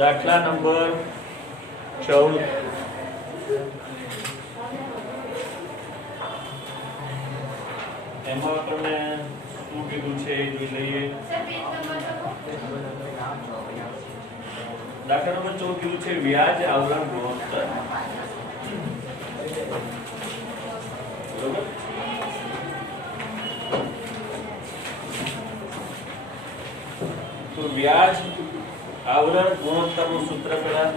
દાખલા નંબર 14 એમાં આપણને શું કીધું છે એ જોઈ લઈએ. દાખલા નંબર 14 કીધું છે વ્યાજ આવરણ ગુણોત્તર. બરોબર. તો વ્યાજ આવરણ ગુણોત્તરનું સૂત્ર પેલા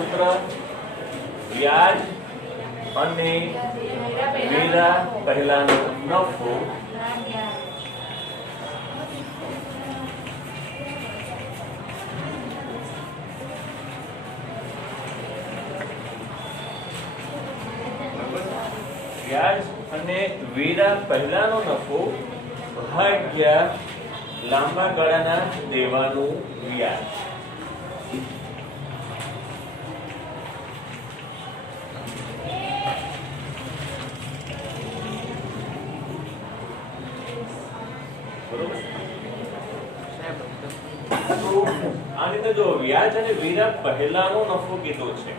સૂત્ર વ્યાજ અને વેરા પહેલાનો નફો વ્યાજ અને વેરા પહેલાનો નફો ભાગ્યા લાંબા ગાળાના દેવાનું વ્યાજ. આની અંદર જો વ્યાજ અને વેરા પહેલાનો નફો કીધો છે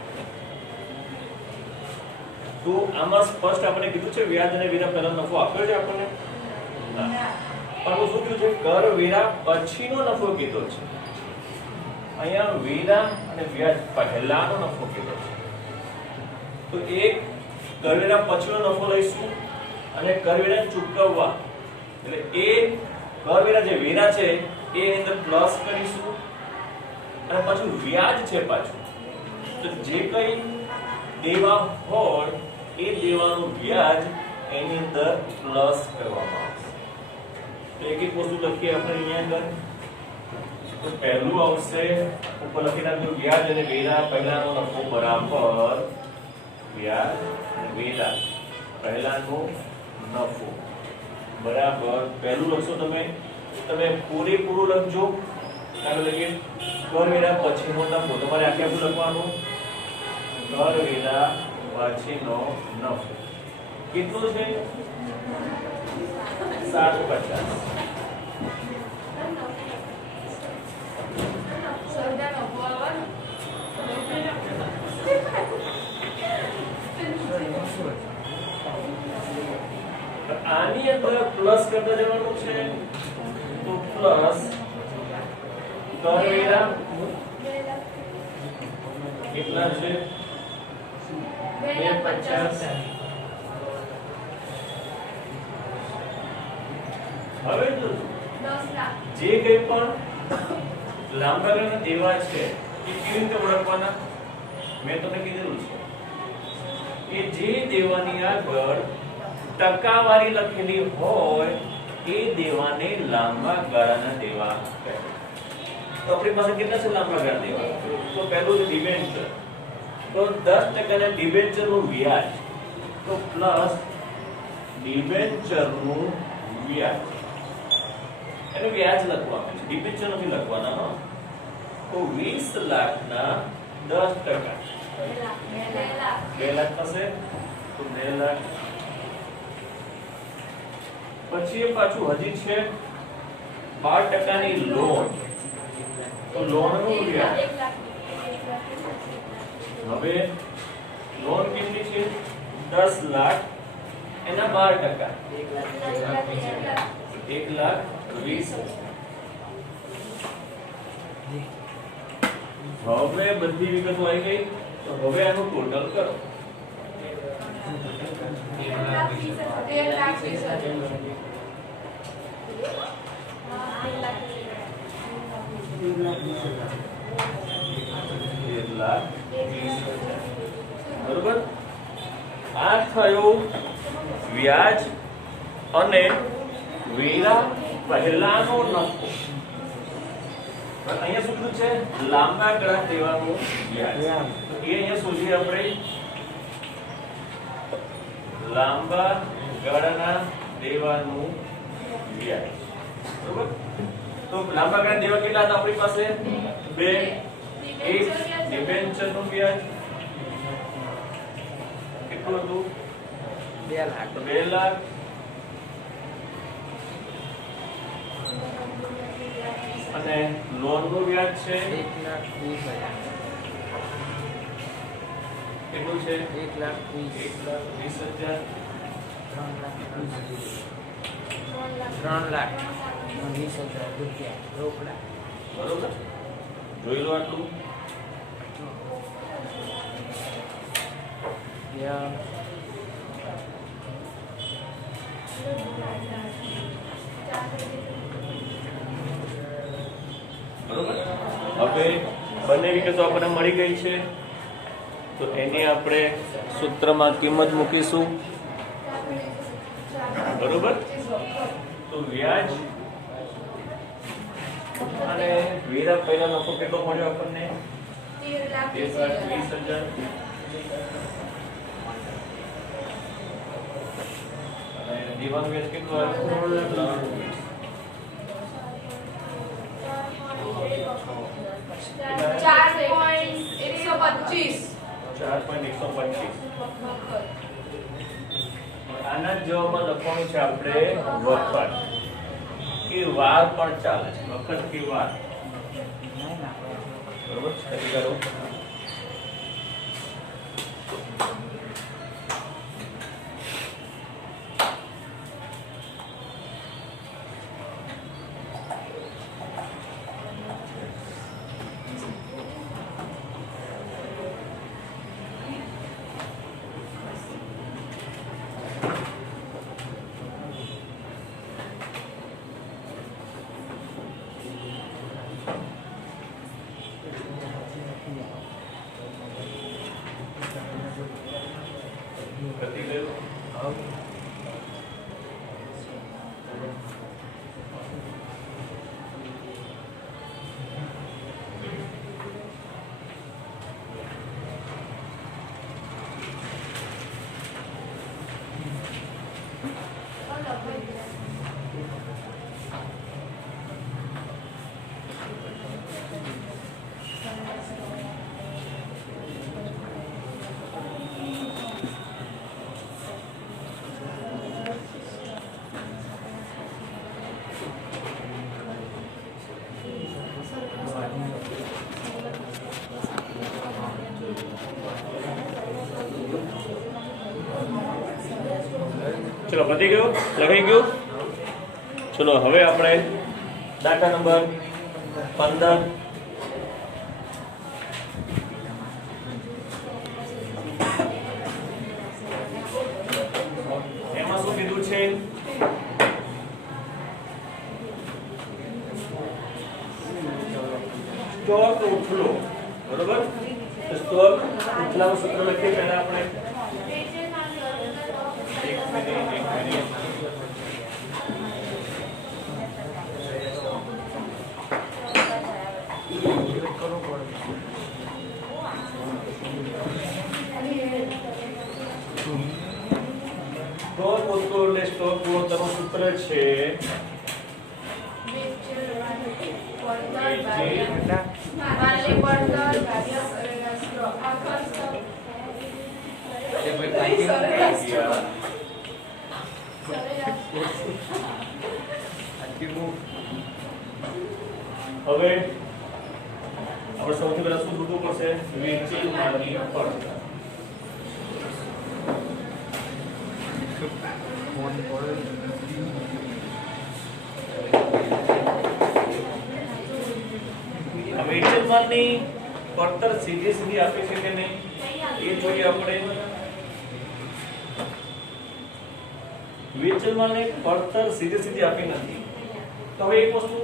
તો આમાં સ્પષ્ટ આપણે કીધું છે વ્યાજ અને વેરા પહેલાનો નફો આપ્યો છે આપણને પણ શું કીધું છે કર વેરા પછીનો નફો કીધો છે. અહીંયા વેરા અને વ્યાજ પહેલાનો નફો કીધો છે તો એક કર વેરા પછીનો નફો લઈશું અને કર વેરા ચૂકવવા એટલે એ કર વેરા જે વેરા છે એ અંદર પ્લસ કરીશું અને પાછું વ્યાજ છે પાછું તો જે કઈ દેવા હોય એ દેવાનું વ્યાજ એની અંદર પ્લસ કરવામાં આવશે. તો એક એક વસ્તુ લખીએ આપણે અહીંયા આગળ. તો પહેલું આવશે ઉપર લખી નાખ્યું વ્યાજ અને વેરા પહેલાનો નફો બરાબર વ્યાજ અને વેરા પહેલાનો નફો બરાબર પહેલું લખશો તમે પૂરેપૂરું લખજો કારણ કે કર વેરા પછીનો નફો તમારે આખે આખું લખવાનું. કર વેરા પછીનો નફો કેટલો છે 750. આની અંદર પ્લસ કરતા જવાનું છે તો પ્લસ કર વેરા કેટલા છે 250. હવે જો 10 લાખ જે કંઈ પણ લાંબા ગાળાના દેવા છે એ કેવી રીતે ઓળખવાના મેં તમને કીધેલું છે કે જે દેવાની આગળ ટકાવારી લખેલી હોય એ દેવાને લાંબા ગાળાના દેવા કહેવાય. તો આપણી પાસે કેટલા છે લાંબા ગાળાના દેવા? તો પહેલું છે ડિબેન્ચર તો 10% ના ડિબેન્ચર નું વ્યાજ તો પ્લસ ડિબેન્ચર નું વ્યાજ એને વ્યાજ લખવાનું છે ડિબેન્ચર નથી લખવાના. તો 20 લાખના 10% 2 લાખ થશે તો 2 લાખ. પછી પાછું હજી છે 12% ની લોન તો લોન નું વ્યાજ. હવે લોન કેટલી છે 10 લાખ એના 12% 1,20,000. હવે બધી વિગતો આવી ગઈ તો હવે આનું ટોટલ કરો. 1,20,000 બરોબર. આ થયો વ્યાજ અને વેરા પહેલાનો નફો. અહીંયા શું કીધું છે લાંબા ગાળા દેવાનું વ્યાજ. તો એ અહીંયા શોધીએ આપણે લાંબા ગાળાના દેવાનું વ્યાજ. બરોબર? તો લાંબા ગાળાના દેવા કેટલા હતા આપણી પાસે? 2. એક ડિબેન્ચરનું વ્યાજ કેટલું હતું? 2 લાખ. 2 લાખ. અને લોનનું વ્યાજ છે 1,20,000. કેટલું છે? 1,20,000. 1,20,000. 3,20,000 રૂપિયા રોકડા. બરોબર? જોઈ લો આટલું. યા બરોબર? હવે બંને વિગતો આપણને મળી ગઈ છે, તો એની આપણે સૂત્રમાં કિંમત મૂકીશું. બરોબર? તો વ્યાજ અને વેરા પહેલા નફો કેટલો મળ્યો આપણને? 13,20,000. અને દીવાનું વ્યાજ કેટલું આવ્યું? 4.125. આના જવાબમાં લખવાનું છે આપણે વખત કે વાર પણ ચાલે છે. વખત કે વાર. બરોબર? કરી કરો. પતી ગયું. ચલો પતી ગયું, લખાઈ ગયું. ચલો હવે આપણે દાખલા નંબર 15. એમાં શું કીધું છે? સ્ટોક ઉથલો. બરોબર? સ્ટોક ઉથલાનું સૂત્ર લખીએ પહેલા આપણે. એક મિનિટ. સ્ટોક ઉથલો એટલે સ્ટોક ગુણોત્તરનું સૂત્ર છે હવે આપણે સૌથી પહેલા શું શોધવું પડશે? વેચેલ માલની પડતર. વેચેલ માલની પડતર સીધી સીધી આપી છે કે નહીં એ જોઈએ આપણે. વેચેલ માલની પડતર સીધી સીધી આપી નથી. તો હવે એક વસ્તુ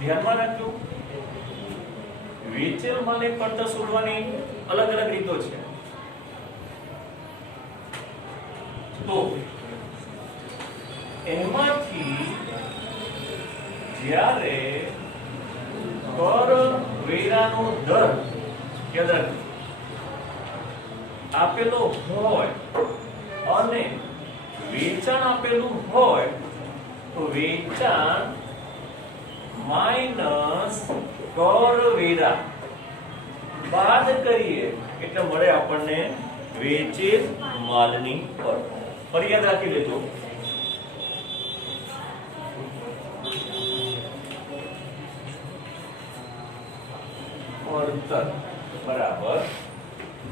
ધ્યાનમાં રાખજો, વેચેલ માલની પડતર શોધવાની અલગ અલગ રીતો છે. તો એમાંથી જ્યારે કર વેરાનો દર યાદ આપેલો હોય અને વેચાણ આપેલું હોય તો વેચાણ માઈનસ કરવેરા બાદ કરીએ એટલે મળે આપણને વેચેલ માલની પડતર. ફરી યાદ રાખી લેજો, પડતર બરાબર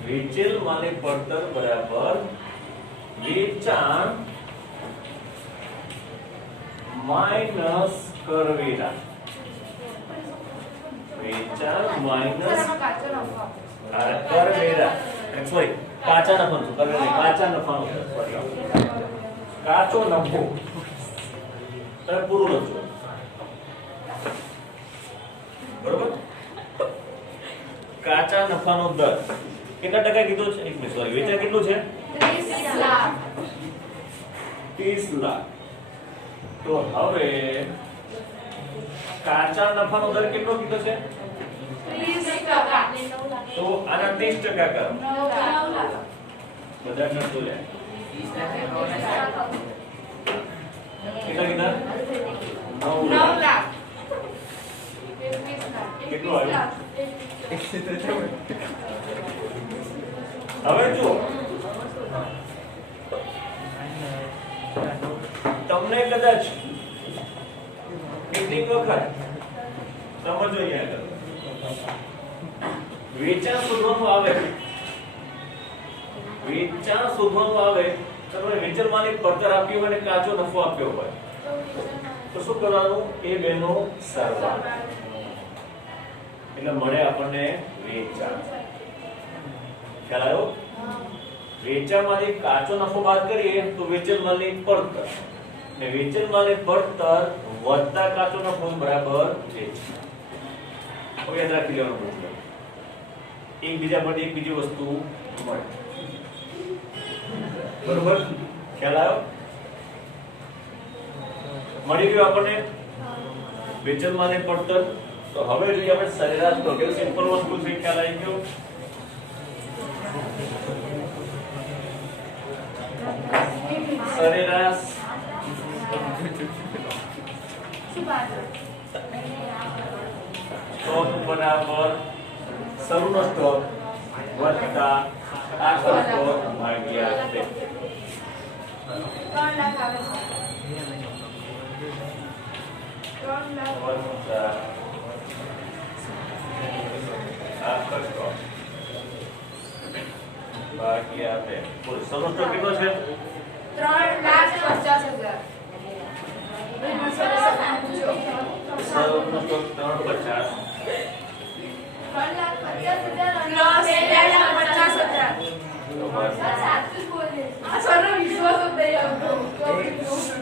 વેચેલ માલની પડતર બરાબર વેચાણ માઈનસ કરવેરા. વેચાણ માઈનસ કરવેરા, સોરી કાચા નફાનું, કરવેરા નહીં, કાચા નફાનું, કાચો નફો તમે પૂરું લખજો બરોબર. કાચા નફાનો દર કેટલા ટકા કીધો છે? એક મિનિટ, સોરી, વેચાણ કેટલું છે? 30 લાખ. 30 લાખ. તો હવે કાચા નફાનો દર કેટલો કીધો છે? 30%. તો આના 30% કરો. 9 લાખ. બધા કરતો લે. કેટલા કીધા? 9 9 લાખ. લાખ. કેટલું આવ્યું? હવે જો તમને કદાચ કેટલીક વખત સમજો અહીંયા આગળ વેચાણ શોધવાનું આવે, વેચાણ શોધવાનું આવે, તમે વેચાણ માલિક પડતર આપ્યો હોય અને કાચો નફો આપ્યો હોય તો શું કરવાનું? એ બેનો સરવાળો એટલે મળે આપણને વેચાણ. ખ્યાલ આવ્યો? વેચાણમાંથી કાચો નફો બાદ કરીએ તો વેચેલ માલની પડતર, ને વેચેલ માલની પડતર વત્તા કાચો નફો બરાબર વેચાણ. હવે યાદ રાખી લેવાનું મતલબ એકબીજા પર એક બીજી વસ્તુ મળે. બરોબર? ખ્યાલ આવ્યો? મળી ગયું આપણને વેચેલ માલની પડતર. તો હવે જોઈએ આપણે સરેરાશ તો કે સિમ્પલ વસ્તુ છે. ખ્યાલ આવી ગયો? સરેરાશ સ્ટોક બરાબર શરૂનો સ્ટોક વત્તા આખો સ્ટોક ભાગ્યા 2. 3 લાખ આવે છે. 3 લાખ. વત્તા આખો સ્ટોક ભાગ્યા 2. બોલ શરૂનો સ્ટોક કેટલો છે? 3,50,000. શરૂનો સ્ટોક 350. 2,50,000. તો બસ સાચું બોલે. આ સર વિશ્વાસ જ નહીં આવતો. કેટલું આવશે?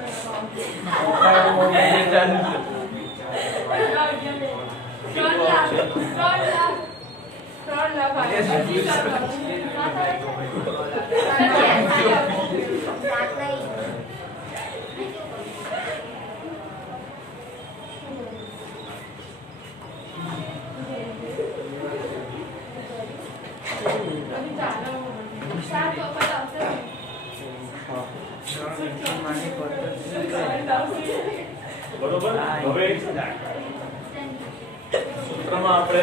3 લાખ આવે છે. બરોબર. હવે સૂત્રમાં આપણે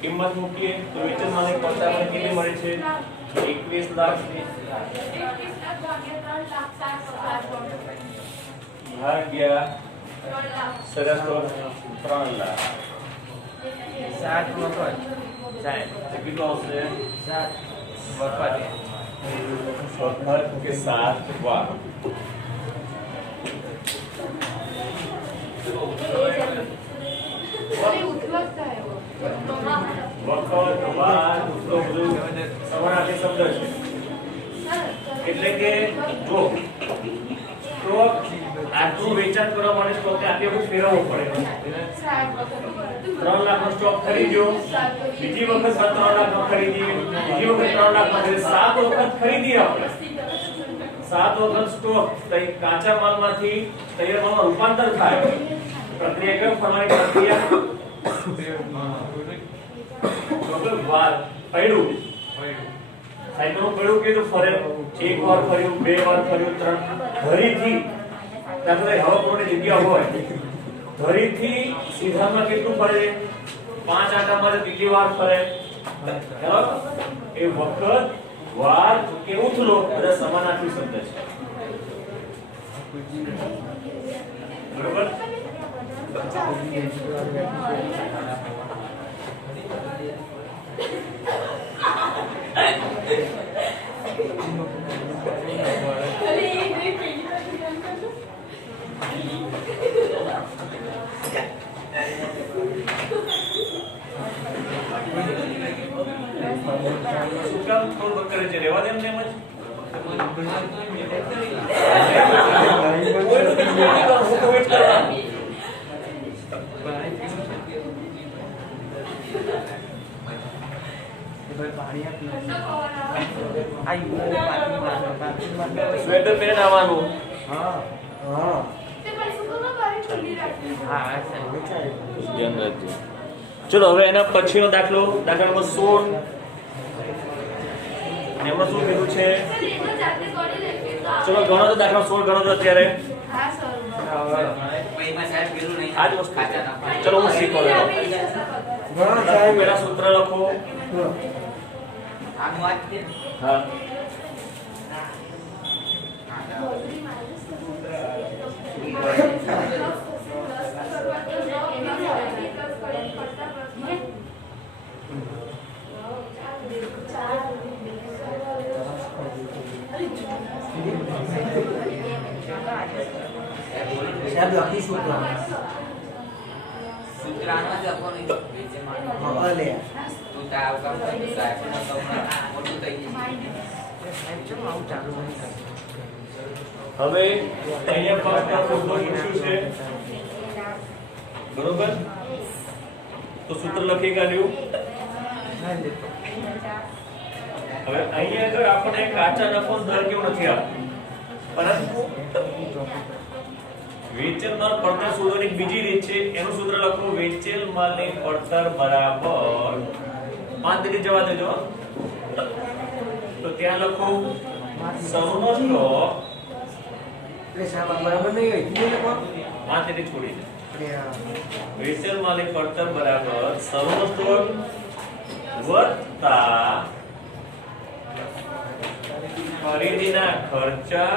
કિંમત મૂકીએ તો વેચાણ માલિક પડતર આપણને કેટલી મળે છે? 21 લાખ ભાગ્યા સરેરાશ સ્ટોક 3 લાખ. 7 વખત જાય તો કેટલું આવશે? 7 વખત વખત કે 7 વાર. વખત વાર તો બધું સમાનાર્થી શબ્દ છે. એટલે કે જો સ્ટોક આટલું વેચાણ કરવા માટે સ્ટોકને આટલું ફેરવવો પડે. 3 લાખનો સ્ટોક ખરીદ્યો, બીજી વખત 3 લાખનો ખરીદીએ, બીજી વખત 3 લાખનો ખરીદીએ, 7 વખત ખરીદીએ આપણે. 7 વખત સ્ટોક કાચા માલમાંથી તૈયાર માલમાં રૂપાંતર થાય. પ્રક્રિયા કેમ ફરવાની પ્રક્રિયા? વાર પડ્યું સાયકલનું પડ્યું કીધું ફરે, 1 વાર ફર્યું, 2 વાર ફર્યું, 3 ફરીથી દાખલા તરીકે હવા પૂરની જગ્યા હોય ધરીથી સીધામાં કેટલું ફરે છે 5 આંટામાં કેટલી વાર ફરે બરાબર એ વખત વાર કે ઉથલો બધા સમાનાર્થી શબ્દ છે બરોબર શું કામ થોડું કરે છે રેવા દે એમને એમ જ કોઈનું બીજું નહીં કરો, હું તો wait કરવાનું. સ્વેટર પહેરીને આવવાનું. ધ્યાન રાખજો. ચલો હવે એના પછીનો દાખલો દાખલા નંબર 16 એમાં શું કીધું છે ચલો ગણો તો દાખલા 16 ગણો તો અત્યારે આ જ વસ્તુ ચલો હું શીખવાડું પહેલા સૂત્ર લખો હા સાહેબ લખી સૂત્ર સૂત્રાનો જ આપો નહીં હા લે તું તાવ કામ કરી સાહેબ તો મોટું થઈ ગયું હવે અહીંયા ફક્ત સૂત્ર પૂછ્યું છે બરોબર તો સૂત્ર લખી કાઢ્યું હવે અહીંયા આગળ આપણને કાચા નફાનો દર કેવું નથી આપ્યું પરંતુ વેચેલ માલ પડતર શોધવાની બીજી રીત છે એનું સૂત્ર લખો વેચેલ માલની પડતર બરાબર 5 તરીકે જવા દેજો તો ત્યાં લખો સૌનો સ્ટોક એટલે સાહેબ બરાબર નહીં હોય કીધું ને કોણ 5 તરીકે છોડી દે વેચેલ માલની પડતર બરાબર સૌનો સ્ટોક વત્તા ખરીદીના ખર્ચા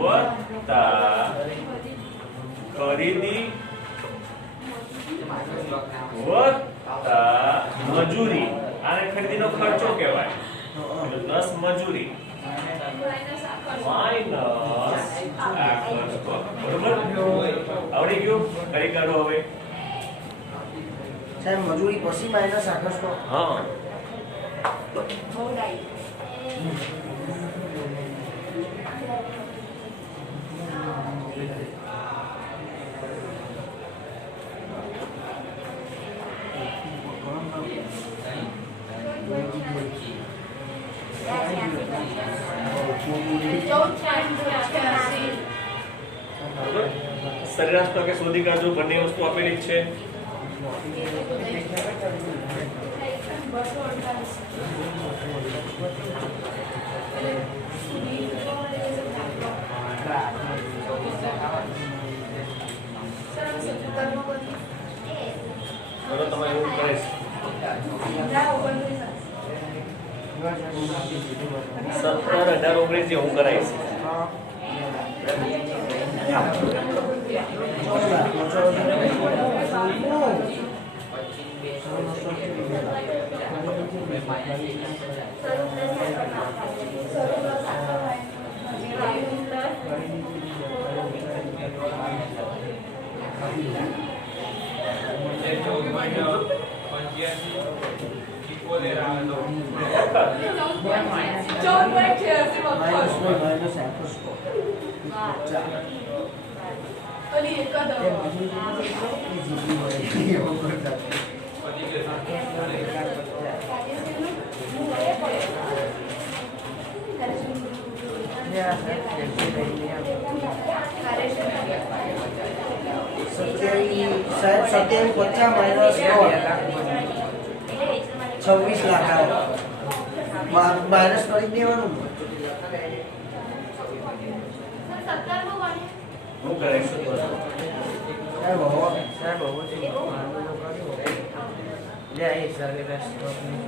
વત્તા ખરીદી વત્તા મજૂરી આને ખરીદીનો ખર્ચો કહેવાય એટલે 10 મજૂરી માઈનસ આ ખર્ચો બરોબર આવડી ગયું કરી કાઢો હવે સાહેબ મજૂરી પછી માઇનસ આખો સ્ટોક હા સરેરાશ ટકે શોધી કાઢજો બંને વસ્તુ આપેલી જ છે ચલો તમે એવું કરીશ 17, 18, 19 હું કરાવીશ માઇનસ આખો સ્ટોક સાહેબ 2750 માઇનસ 26 લાખ આવે માઇનસ કરી દેવાનું હું કરેક્શન કરું સાહેબ હવે શું મારું તો કર્યું. લે અહીં સરેરાશ સ્ટોકની